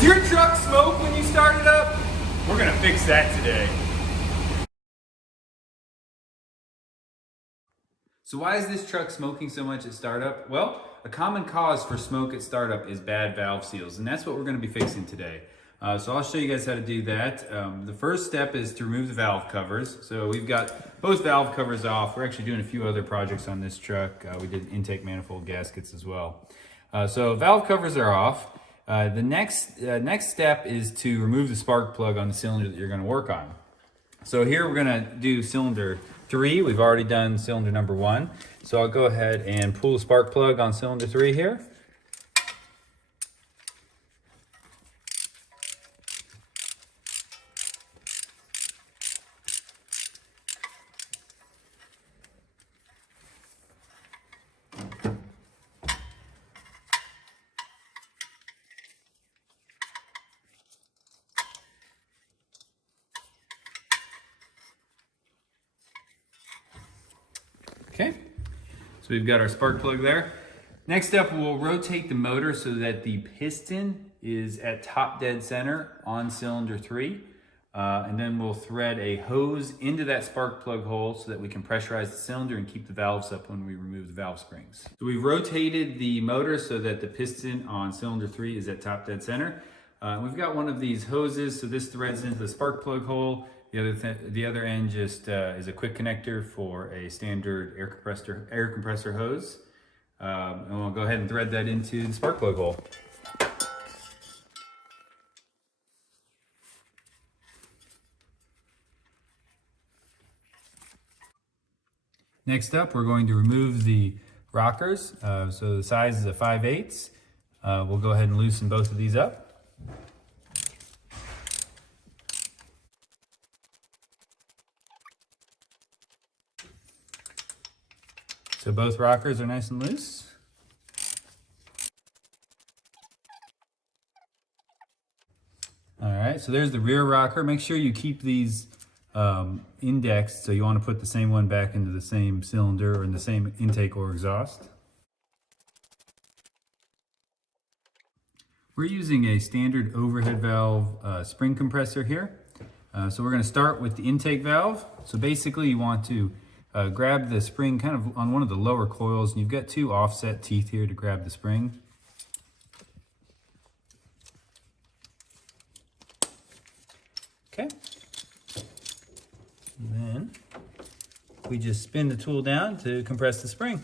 Does your truck smoke when you start it up? We're gonna fix that today. So why is this truck smoking so much at startup? Well, a common cause for smoke at startup is bad valve seals, and that's what we're going to be fixing today. So I'll show you guys how to do that. The first step is to remove the valve covers. So we've got both valve covers off. We're actually doing a few other projects on this truck. We did intake manifold gaskets as well. So valve covers are off. The next step is to remove the spark plug on the cylinder that you're going to work on. So here we're going to do cylinder 3. We've already done cylinder number 1. So I'll go ahead and pull the spark plug on cylinder 3 here. Okay, so we've got our spark plug there. Next up, we'll rotate the motor so that the piston is at top dead center on cylinder 3. And then we'll thread a hose into that spark plug hole so that we can pressurize the cylinder and keep the valves up when we remove the valve springs. So we've rotated the motor so that the piston on cylinder 3 is at top dead center. We've got one of these hoses, so this threads into the spark plug hole. The other end just is a quick connector for a standard air compressor hose. And we'll go ahead and thread that into the spark plug hole. Next up, we're going to remove the rockers. So the size is a 5/8. We'll go ahead and loosen both of these up. So both rockers are nice and loose. All right, so there's the rear rocker. Make sure you keep these indexed, so you want to put the same one back into the same cylinder or in the same intake or exhaust. We're using a standard overhead valve spring compressor here. So we're going to start with the intake valve. So basically you want to grab the spring kind of on one of the lower coils, and you've got 2 offset teeth here to grab the spring. Okay. And then we just spin the tool down to compress the spring.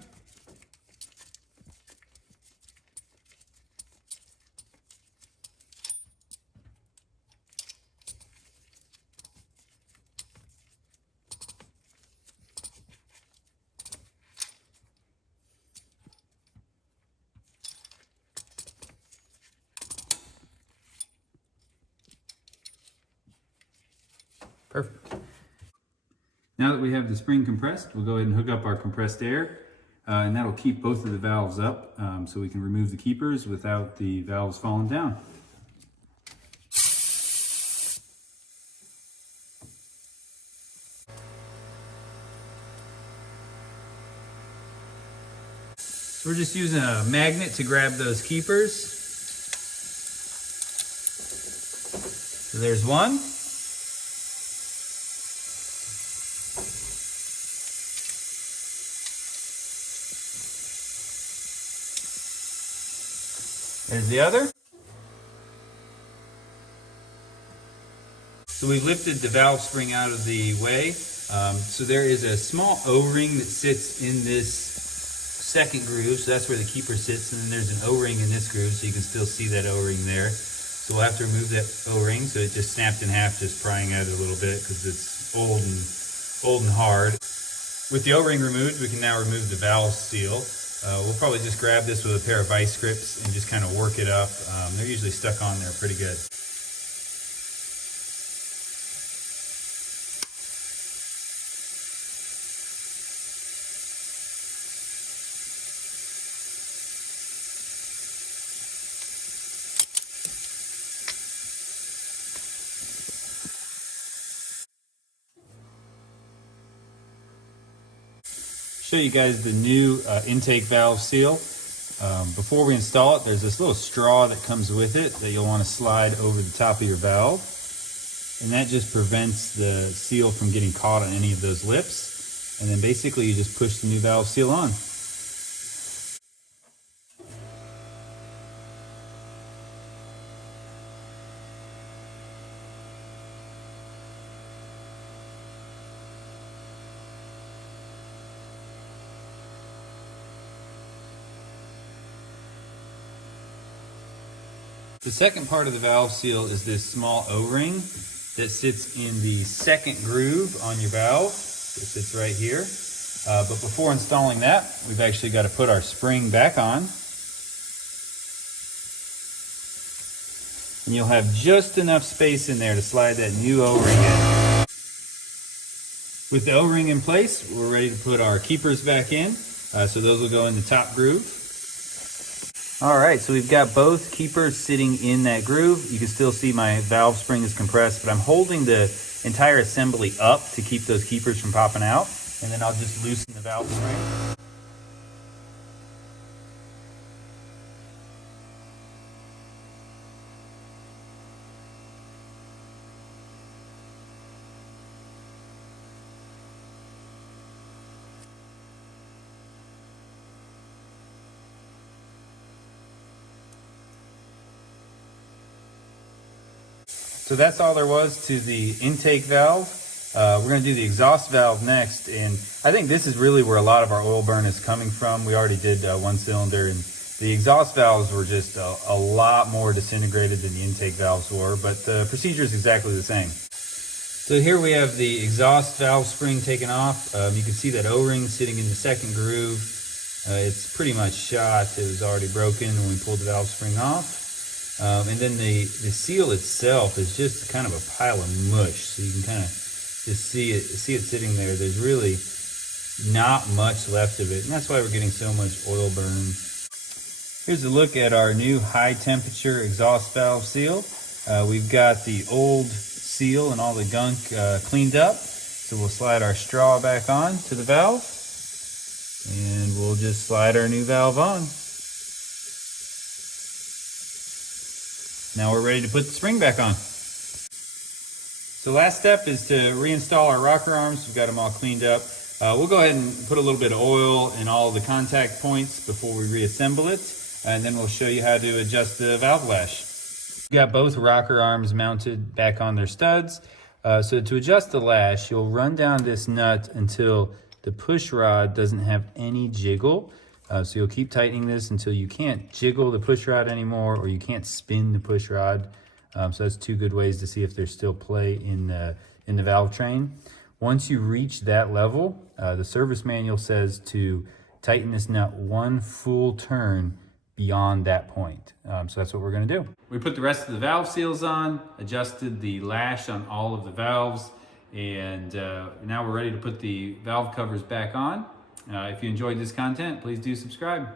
Perfect. Now that we have the spring compressed, we'll go ahead and hook up our compressed air, and that'll keep both of the valves up so we can remove the keepers without the valves falling down. So we're just using a magnet to grab those keepers. So there's one. There's the other. So we've lifted the valve spring out of the way. So there is a small O-ring that sits in this second groove. So that's where the keeper sits. And then there's an O-ring in this groove, so you can still see that O-ring there. So we'll have to remove that O-ring. So it just snapped in half, just prying at it a little bit because it's old and hard. With the O-ring removed, we can now remove the valve seal. We'll probably just grab this with a pair of vice grips and just kind of work it up. They're usually stuck on there pretty good. Show you guys the new intake valve seal. Before we install it, there's this little straw that comes with it that you'll want to slide over the top of your valve. And that just prevents the seal from getting caught on any of those lips. And then basically you just push the new valve seal on. The second part of the valve seal is this small O-ring that sits in the second groove on your valve. It sits right here. But before installing that, we've actually got to put our spring back on. And you'll have just enough space in there to slide that new O-ring in. With the O-ring in place, we're ready to put our keepers back in. So those will go in the top groove. All right, so we've got both keepers sitting in that groove. You can still see my valve spring is compressed, but I'm holding the entire assembly up to keep those keepers from popping out. And then I'll just loosen the valve spring. So that's all there was to the intake valve. We're going to do the exhaust valve next, and I think this is really where a lot of our oil burn is coming from. We already did one cylinder, and the exhaust valves were just a lot more disintegrated than the intake valves were, but the procedure is exactly the same. So here we have the exhaust valve spring taken off. You can see that O-ring sitting in the second groove. It's pretty much shot. It was already broken when we pulled the valve spring off. And then the seal itself is just kind of a pile of mush. So you can kind of just see it sitting there. There's really not much left of it. And that's why we're getting so much oil burn. Here's a look at our new high temperature exhaust valve seal. We've got the old seal and all the gunk cleaned up. So we'll slide our straw back on to the valve. And we'll just slide our new valve on. Now we're ready to put the spring back on. So last step is to reinstall our rocker arms. We've got them all cleaned up. We'll go ahead and put a little bit of oil in all the contact points before we reassemble it. And then we'll show you how to adjust the valve lash. We've got both rocker arms mounted back on their studs. So to adjust the lash, you'll run down this nut until the push rod doesn't have any jiggle. So you'll keep tightening this until you can't jiggle the push rod anymore, or you can't spin the push rod. So that's two good ways to see if there's still play in the valve train. Once you reach that level, the service manual says to tighten this nut one full turn beyond that point. So that's what we're going to do. We put the rest of the valve seals on, adjusted the lash on all of the valves, and now we're ready to put the valve covers back on. If you enjoyed this content, please do subscribe.